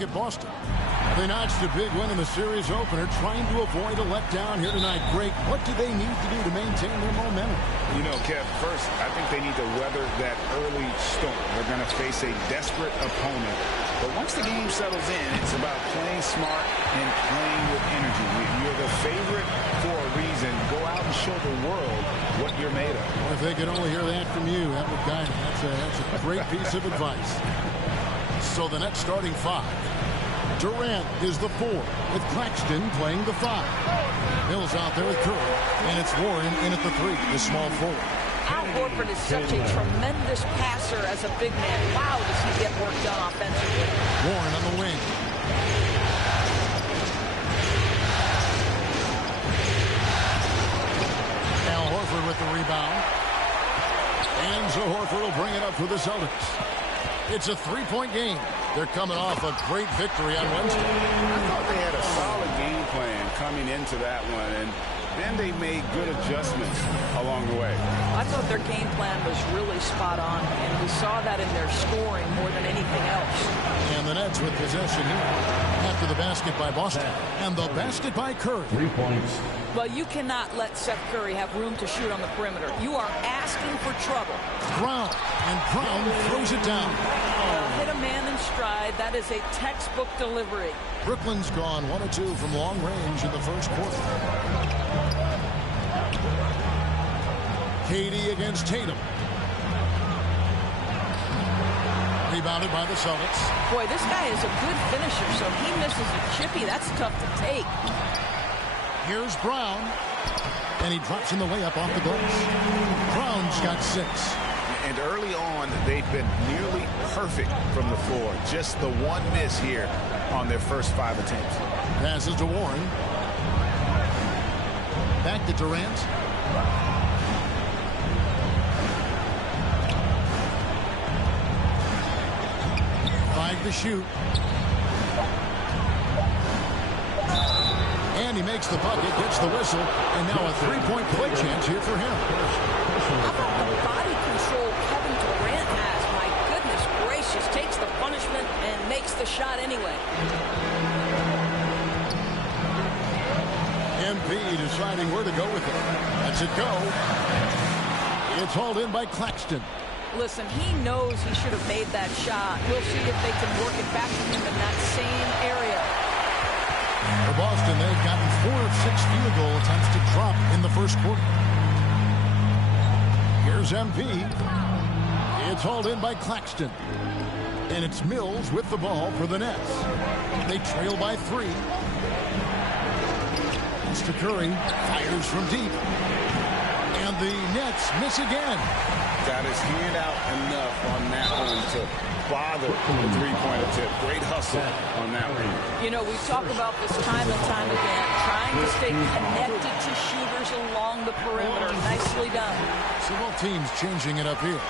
look at Boston. They notched a big win in the series opener, trying to avoid a letdown here tonight. Greg, what do they need to do to maintain their momentum? You know, Kev, first, I think they need to weather that early storm. They're going to face a desperate opponent. But once the game settles in, it's about playing smart and playing with energy. You're the favorite for a reason. Go out and show the world what you're made of. Well, if they could only hear that from you, that would guide them. That's a great piece of advice. So the Nets starting five. Durant is the 4, with Claxton playing the 5. Mills out there with Curry, and it's Warren in at the 3, the small forward. Al Horford is such a tremendous passer as a big man. Wow, does he get work done offensively. Warren on the wing. Al Horford with the rebound. And so Horford will bring it up for the Celtics. It's a 3-point game. They're coming off a great victory on Wednesday. I thought they had a solid game plan coming into that one, and then they made good adjustments along the way. I thought their game plan was really spot on, and we saw that in their scoring more than anything else. And the Nets with possession here after the basket by Boston and the basket by Curry. 3 points. Well, you cannot let Seth Curry have room to shoot on the perimeter. You are asking for trouble. Brown, and Brown throws it down. Hit a man in stride. That is a textbook delivery. Brooklyn's gone 1 of 2 from long range in the first quarter. KD against Tatum. Rebounded by the Celtics. Boy, this guy is a good finisher, so he misses a chippy. That's tough to take. Here's Brown, and he drops in the layup off the glass. Brown's got 6. And early on, they've been nearly perfect from the floor. Just the one miss here on their first 5 attempts. Passes to Warren. Back to Durant. Five to shoot. And he makes the bucket, gets the whistle, and now a 3-point play chance here for him. How about the body control Kevin Durant has? My goodness gracious. Takes the punishment and makes the shot anyway. MP deciding where to go with it. Lets it go. It's hauled in by Claxton. Listen, he knows he should have made that shot. We'll see if they can work it back to him in that same area. For Boston, they've gotten 4 of 6 field goal attempts to drop in the first quarter. Here's MP. It's hauled in by Claxton. And it's Mills with the ball for the Nets. They trail by 3. Mr. Curry fires from deep. And the Nets miss again. Got his hand out enough on that one to bother the 3-point attempt. Great hustle on that one. You know, we talk about this time and time again, trying to stay connected to shooters along the perimeter. Nicely done. So both teams changing it up here.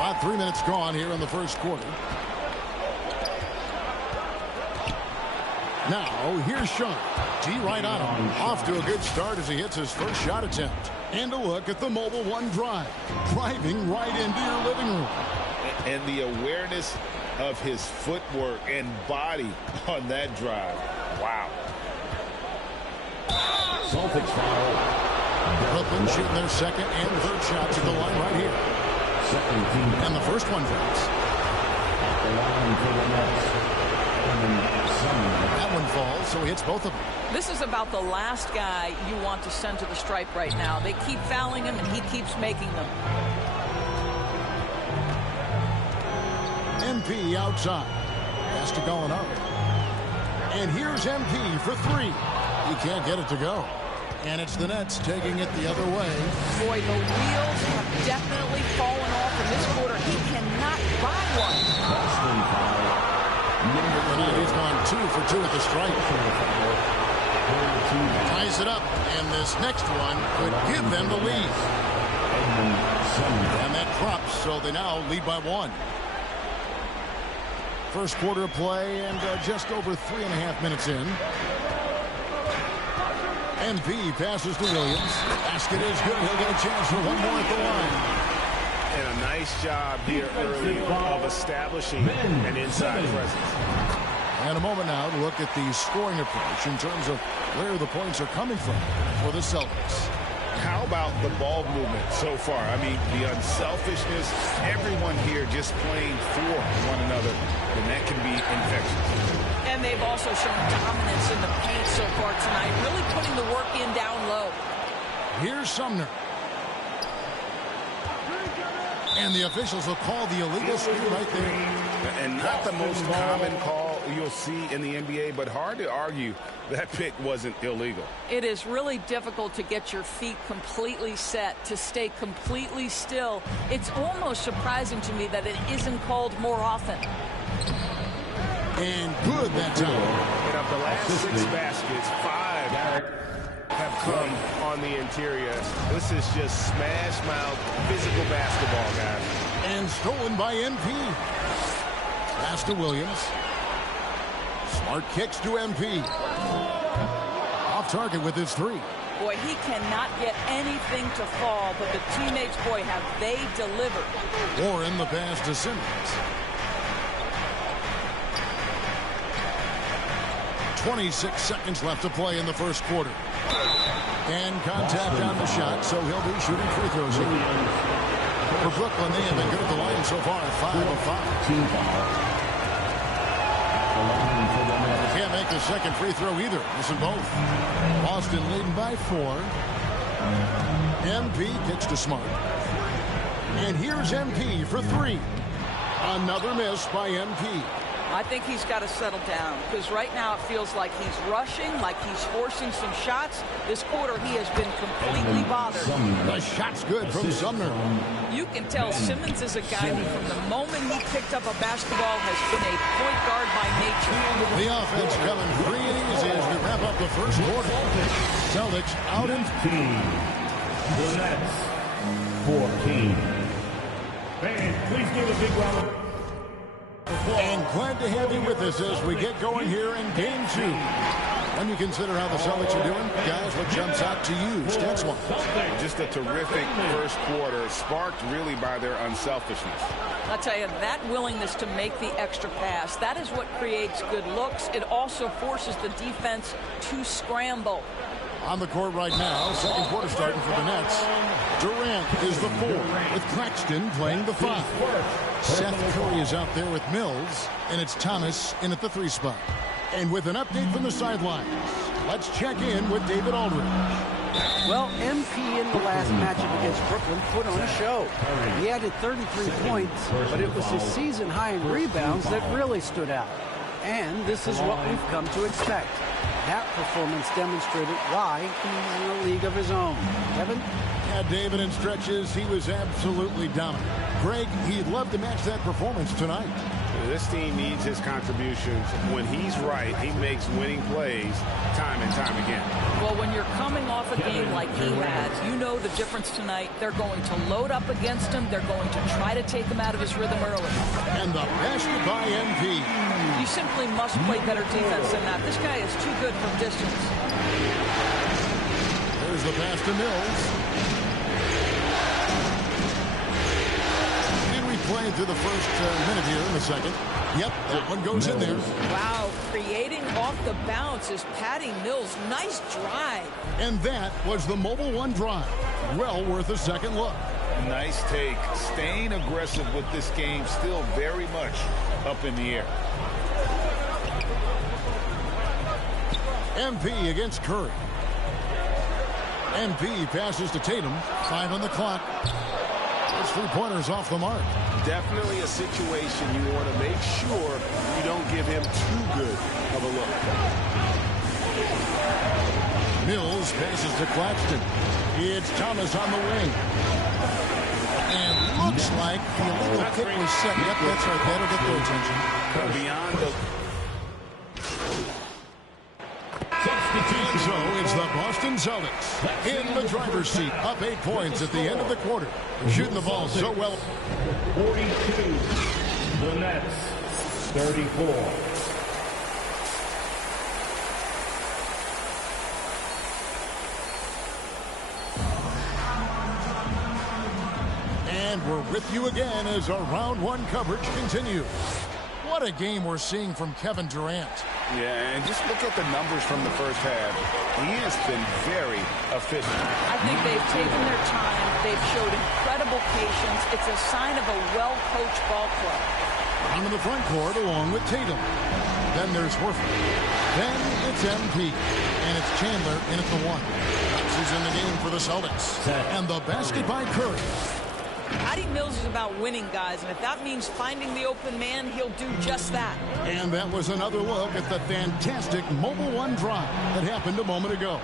About 3 minutes gone here in the first quarter. Now, here's Sean. G right on him. Off to a good start as he hits his first shot attempt. And a look at the Mobile One drive. Driving right into your living room. And the awareness of his footwork and body on that drive. Wow. Celtics foul. Brooklyn shooting their second and third shots at the line right here. Second team. And the first one drops. At the line for the Nets. That one falls, so he hits both of them. This is about the last guy you want to send to the stripe right now. They keep fouling him, and he keeps making them. MP outside. Has to go up. And here's MP for 3. He can't get it to go. And it's the Nets taking it the other way. Boy, the wheels have definitely fallen off in this quarter. He cannot buy one. Boston foul. He's gone 2 for 2 at the stripe. Ties it up, and this next one could give them the lead. And that drops, so they now lead by 1. First quarter of play, and just over 3.5 minutes in. MP passes to Williams. Basket is good. He'll get a chance for one more at the line. And a nice job here early of establishing an inside presence. And a moment now to look at the scoring approach in terms of where the points are coming from for the Celtics. How about the ball movement so far? I mean, the unselfishness, everyone here just playing for one another, and that can be infectious. And they've also shown dominance in the paint so far tonight, really putting the work in down low. Here's Sumner. And the officials will call the illegal screen right there. And not the most common call you'll see in the NBA, but hard to argue that pick wasn't illegal. It is really difficult to get your feet completely set, to stay completely still. It's almost surprising to me that it isn't called more often. And good that time. And of the last 6 baskets, 5 have come on the interior. This is just smash mouth physical basketball, guys. And stolen by MP. Pass to Williams. Smart kicks to MP. Off target with his 3. Boy, he cannot get anything to fall, but the teammates, boy, have they delivered. Warren the pass to Simmons. 26 seconds left to play in the first quarter. And contact on the shot, so he'll be shooting free throws here. For Brooklyn, they have been good at the line so far at 5 of 5. Team foul. Can't make the second free throw either. Missing both. Boston leading by 4. MP kicks to Smart. And here's MP for 3. Another miss by MP. I think he's got to settle down, because right now it feels like he's rushing, like he's forcing some shots. This quarter, he has been completely bothered. The shot's good from Sumner. You can tell Simmons is a guy who, from the moment he picked up a basketball, has been a point guard by nature. The offense coming free and easy as we wrap up the first quarter. Celtics out in 15. The Nets 14. Fans, please give a big round of And glad to have you with us as we get going here in Game 2. When you consider how the Celtics are doing, guys, what jumps out to you, stats-wise? Just a terrific first quarter, sparked really by their unselfishness. I'll tell you, that willingness to make the extra pass, that is what creates good looks. It also forces the defense to scramble. On the court right now, second quarter starting for the Nets. Durant is the 4, with Claxton playing the 5. Seth Curry is out there with Mills, and it's Thomas in at the 3 spot. And with an update from the sidelines, let's check in with David Aldridge. Well, MP in the last matchup against Brooklyn put on a show. He added 33 points, but it was his season high in rebounds that really stood out. And this is what we've come to expect. That performance demonstrated why he's in a league of his own. Kevin? Yeah, David, in stretches, he was absolutely dominant. Greg, he'd love to match that performance tonight. This team needs his contributions. When he's right, he makes winning plays time and time again. Well, when you're coming off a game like he has, you know the difference tonight. They're going to load up against him. They're going to try to take him out of his rhythm early. And the basket by MP. You simply must play better defense than that. This guy is too good from distance. There's the pass to Mills. Playing through the first minute here in the second. Yep, that one goes in there. Wow, creating off the bounce is Patty Mills. Nice drive. And that was the Mobile One drive. Well worth a second look. Nice take. Staying aggressive with this game, still very much up in the air. MP against Curry. MP passes to Tatum. 5 on the clock. Those 3-pointers off the mark. Definitely a situation you want to make sure you don't give him too good of a look. Mills passes to Claxton. It's Thomas on the wing. And looks like the illegal kick was set. Yep, that's right. That'll get their attention. Beyond the... And so it's the Boston Celtics in the driver's seat, up 8 points at the end of the quarter. Shooting the ball so well. 42. The Nets 34. And we're we're with you again as our round one coverage continues. What a game we're seeing from Kevin Durant. Yeah, and just look at the numbers from the first half. He has been very efficient. I think they've taken their time. They've showed incredible patience. It's a sign of a well-coached ball club. Onto the front court along with Tatum. Then there's Horford. Then it's MP. And it's Chandler in at the one. He's in the game for the Celtics. And the basket by Curry. Patty Mills is about winning, guys, and if that means finding the open man, he'll do just that. And that was another look at the fantastic Mobile One drive that happened a moment ago.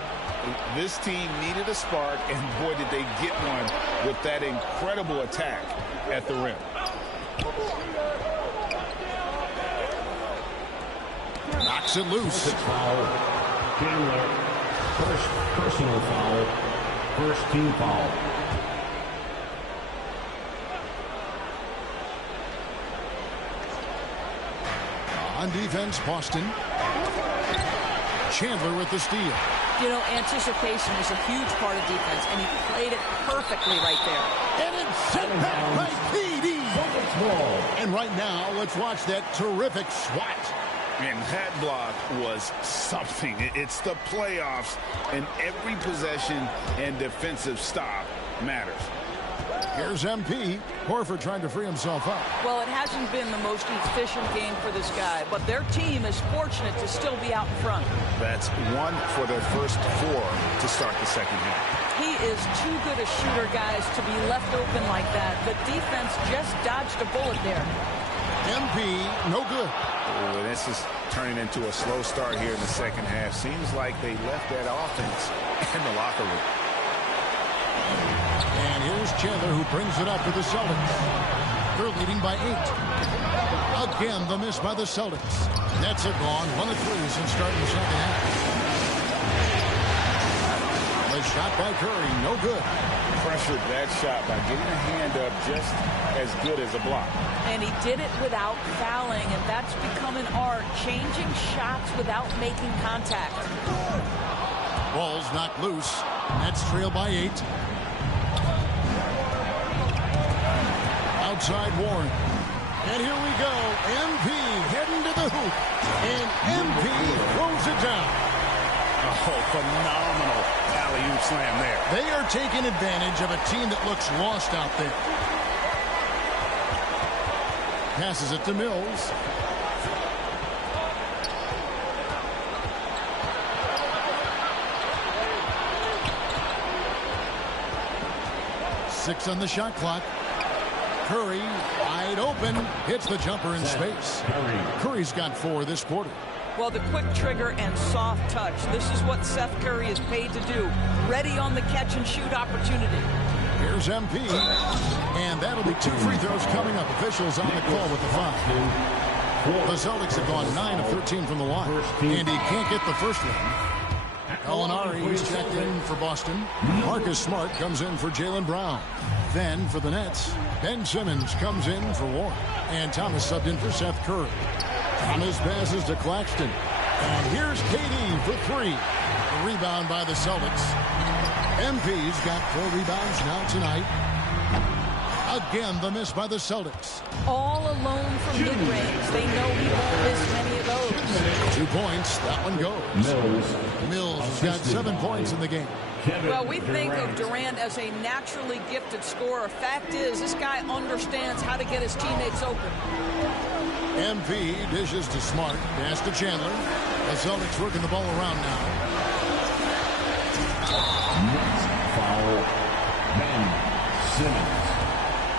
This team needed a spark, and boy, did they get one with that incredible attack at the rim. Knocks it loose. Foul. Chandler. First personal foul. First team foul. On defense, Boston. Chandler with the steal. You know, anticipation is a huge part of defense, and he played it perfectly right there. And it's sent back by KD. And right now, let's watch that terrific swat. And that block was something. It's the playoffs, and every possession and defensive stop matters. Here's MP. Horford trying to free himself up. Well, it hasn't been the most efficient game for this guy, but their team is fortunate to still be out in front. That's one for their first four to start the second half. He is too good a shooter, guys, to be left open like that. The defense just dodged a bullet there. MP, no good. Oh, this is turning into a slow start here in the second half. Seems like they left that offense in the locker room. And here's Chandler who brings it up to the Celtics. They're leading by 8. Again, the miss by the Celtics. Nets are gone. 1 of 3 since starting the second half. The shot by Curry, no good. Pressured that shot by getting a hand up just as good as a block. And he did it without fouling, and that's become an art, changing shots without making contact. Ball's knocked loose. Nets trail by 8. Outside Warren. And here we go. MP heading to the hoop. And MP throws it down. Oh, phenomenal alley-oop slam there. They are taking advantage of a team that looks lost out there. Passes it to Mills. Six on the shot clock. Curry, wide open, hits the jumper in space. Curry's got 4 this quarter. Well, the quick trigger and soft touch. This is what Seth Curry is paid to do. Ready on the catch and shoot opportunity. Here's MP. And that'll be 2 free throws coming up. Officials on the call with the foul. The Celtics have gone 9 of 13 from the line. And he can't get the first one. Gallinari is checked in for Boston. Marcus Smart comes in for Jaylen Brown. Then for the Nets, Ben Simmons comes in for Warren. And Thomas subbed in for Seth Curry. Thomas passes to Claxton. And here's KD for 3. The rebound by the Celtics. MP's got 4 rebounds now tonight. Again, the miss by the Celtics. All alone from mid-range. They know he won't miss many of those. 2 points. That one goes. Mills has got 7 points in the game. Well, we think of Durant as a naturally gifted scorer. Fact is, this guy understands how to get his teammates open. MP dishes to Smart. Pass to Chandler. The Celtics working the ball around now. Next foul. Ben Simmons.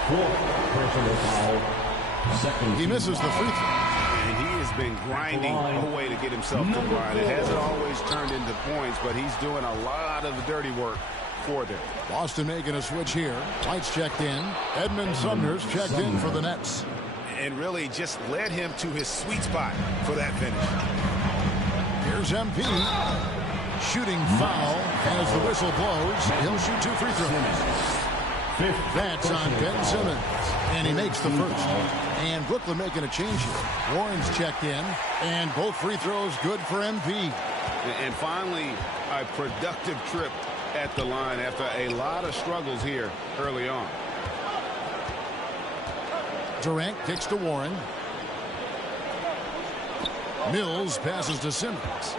4th personal foul. Second. He misses the free throw. And he has been grinding away to get himself to the line. It hasn't always turned into points, but he's doing a lot of the dirty work for them. Boston making a switch here. Lights checked in. Edmund Sumner's checked in for the Nets. And really just led him to his sweet spot for that finish. Here's MP. Shooting foul as the whistle blows. He'll shoot 2 free throws. That's on Ben Simmons. And he makes the first. And Brooklyn making a change here. Warren's checked in. And both free throws good for MP. And finally, a productive trip at the line after a lot of struggles here early on. Durant kicks to Warren. Mills passes to Simmons.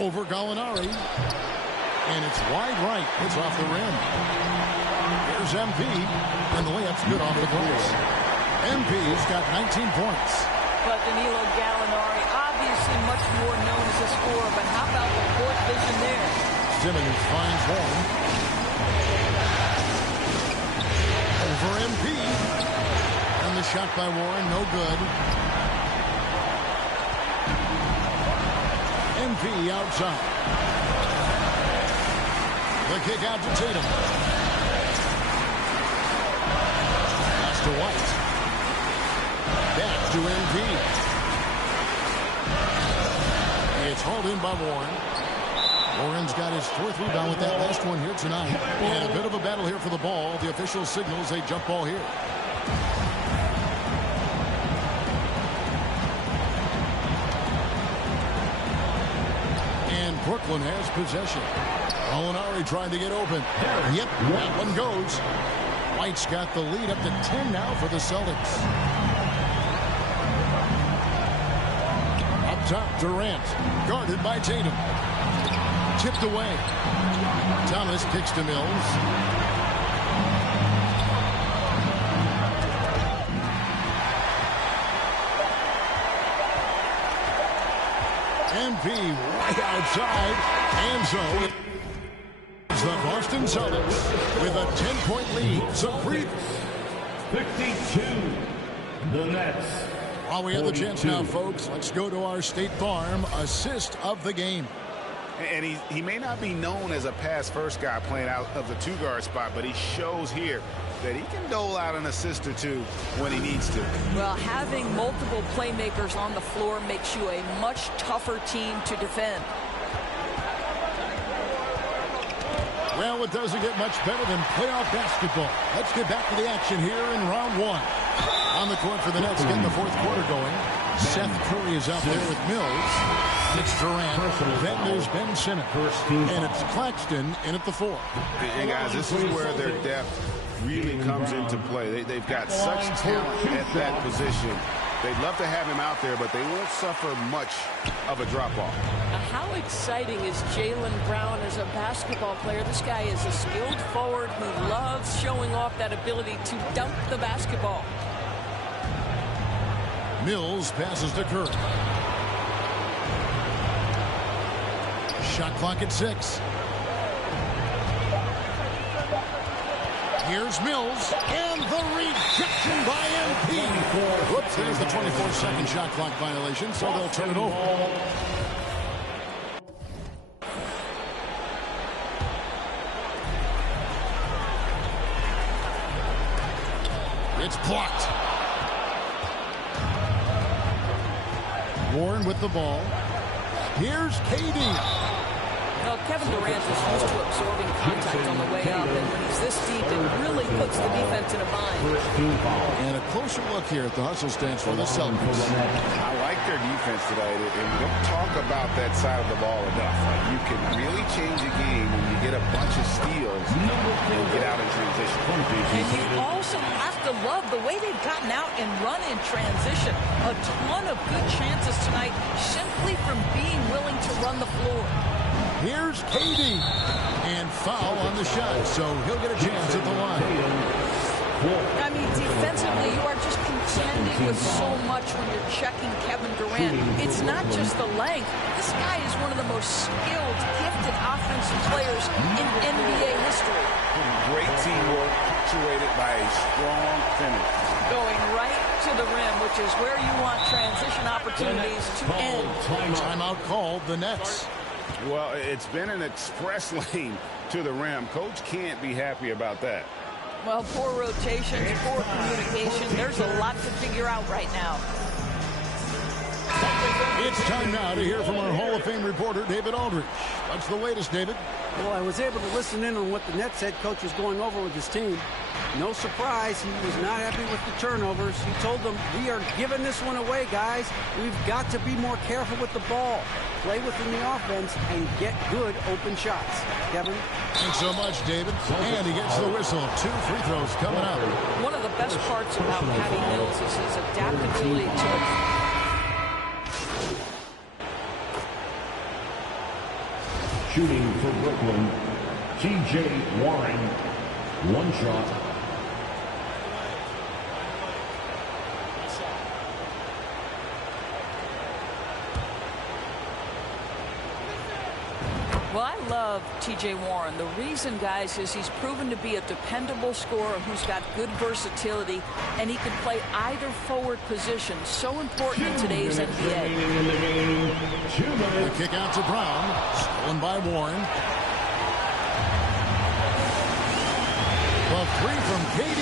Over Gallinari. And it's wide right. It's off the rim. Here's MP. And the layup's good off the glass. MP's got 19 points. But Danilo Gallinari, obviously much more known as a scorer, but how about the court vision there? Simmons finds Warren. Over MP. And the shot by Warren, no good. MP outside. The kick out to Tatum. Pass to White. Back to MP. It's hauled in by Warren. Warren's got his 4th rebound with that last one here tonight. And a bit of a battle here for the ball. The official signals a jump ball here. And Brooklyn has possession. Gallinari trying to get open. Yep, that one goes. White's got the lead up to 10 now for the Celtics. Up top, Durant. Guarded by Tatum. Chipped away. Thomas kicks to Mills. MP right outside. And so it's the Boston Celtics with a 10-point lead. Supreme. 52. The Nets. While we have the chance now, folks, let's go to our State Farm assist of the game. And he may not be known as a pass-first guy playing out of the 2-guard spot, but he shows here that he can dole out an assist or two when he needs to. Well, having multiple playmakers on the floor makes you a much tougher team to defend. Well, it doesn't get much better than playoff basketball. Let's get back to the action here in round 1. On the court for the Nets, getting the 4th quarter going. Seth Curry is out there with Mills. It's Durant. Then there's Ben Simmons. And it's Claxton in at the 4. And guys, this is where their depth really comes into play. They've got such talent at that position. They'd love to have him out there, but they won't suffer much of a drop-off. How exciting is Jaylen Brown as a basketball player? This guy is a skilled forward who loves showing off that ability to dunk the basketball. Mills passes to Curry. Shot clock at 6. Here's Mills, and the rejection by MP. Whoops, there's the 24-second shot clock violation, so they'll turn it over. It's blocked. Warren with the ball. Here's KD. Well, Kevin Durant is used to absorbing contact on the way up, and when he's this deep, it really puts the defense in a bind. And a closer look here at the hustle stance for the Celtics. I like their defense today, and we don't talk about that side of the ball enough. Like, you can really change a game when you get a bunch of steals and get out in transition. And you also have to love the way they've gotten out and run in transition. A ton of good chances tonight simply from being willing to run the floor. Here's KD. And foul on the shot, so he'll get a chance at the line. I mean, defensively, you are just contending with so much when you're checking Kevin Durant. It's not just the length. This guy is one of the most skilled, gifted offensive players in NBA history. Great teamwork, punctuated by a strong finish. Going right to the rim, which is where you want transition opportunities to end. Timeout called the Nets. Well, it's been an express lane to the rim. Coach can't be happy about that. Well, poor rotations, poor communication. There's a lot to figure out right now. It's time now to hear from our Hall of Fame reporter, David Aldridge. What's the latest, David? Well, I was able to listen in on what the Nets head coach was going over with his team. No surprise, he was not happy with the turnovers. He told them, we are giving this one away, guys. We've got to be more careful with the ball. Play within the offense and get good open shots. Kevin? Thanks so much, David. And he gets the whistle. 2 free throws coming up. One of the best parts about Patty Mills is his adaptability to the... Shooting for Brooklyn, T.J. Warren. One shot. Well, I love T.J. Warren. The reason, guys, is he's proven to be a dependable scorer who's got good versatility, and he can play either forward position. So important in today's NBA. The kick out to Brown. Stolen by Warren. The three from KD.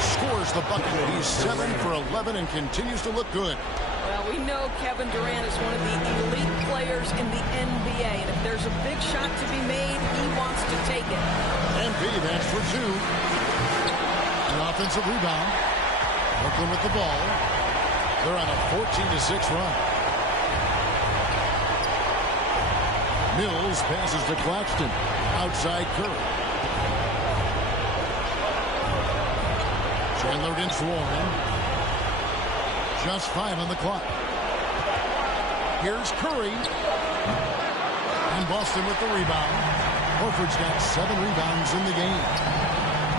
Scores the bucket. He's 7 for 11 and continues to look good. Well, we know Kevin Durant is one of the elite players in the NBA, and if there's a big shot to be made, he wants to take it. MP, that's for 2. An offensive rebound. Brooklyn with the ball. They're on a 14-6 run. Mills passes to Claxton. Outside Curry. Chandler against Warren. Just 5 on the clock. Here's Curry. And Boston with the rebound. Horford's got 7 rebounds in the game.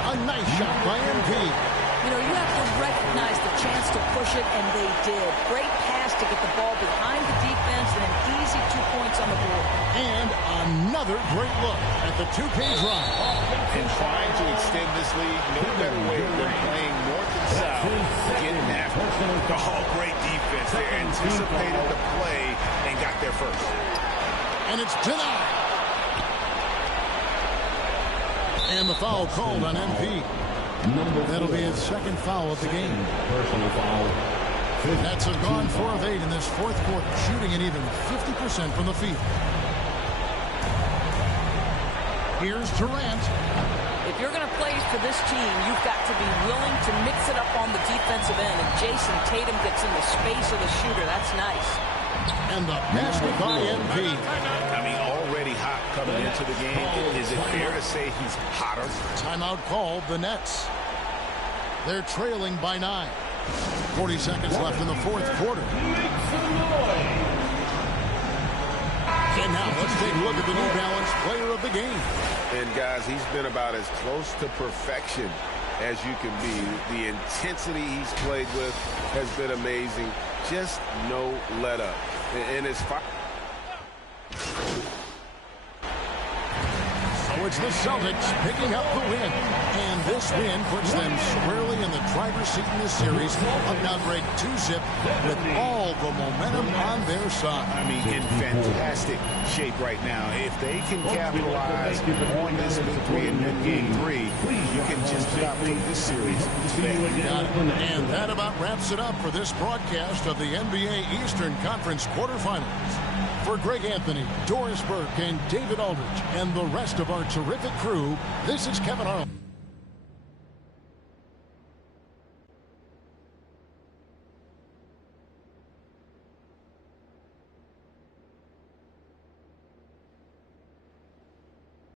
A nice shot by MP. You know, you have to recognize the chance to push it, and they did. Great pass to get the ball behind the defense and an easy 2 points on the board. And another great look at the 2-page run. And trying to extend this lead, no better way than playing north and south, getting after the whole great defense. They anticipated the play and got there first. And it's denied. And the foul called on MP. That'll be his second foul of the game. Personal foul. Nets have gone 4 of 8 in this fourth quarter, shooting an even 50% from the field. Here's Durant. If you're going to play for this team, you've got to be willing to mix it up on the defensive end. And Jason Tatum gets in the space of the shooter. That's nice. And the basket by MP. I mean, already hot coming into the game. Is it fair to say he's hotter? Timeout called the Nets. They're trailing by 9. 40 seconds left in the fourth quarter. And now let's take a look at the New Balance player of the game. And guys, he's been about as close to perfection as you can be. The intensity he's played with has been amazing. Just no let up. And it's fine. So it's the Celtics picking up the win. And this win puts them squarely in the driver's seat in this series. Up now ranked 2-zip with all the momentum on their side. I mean, in fantastic shape right now. If they can capitalize on this victory in Game 3, you can just about take this series to bed. Got it. And that about wraps it up for this broadcast of the NBA Eastern Conference quarterfinals. For Greg Anthony, Doris Burke, and David Aldridge, and the rest of our terrific crew, this is Kevin Harlan.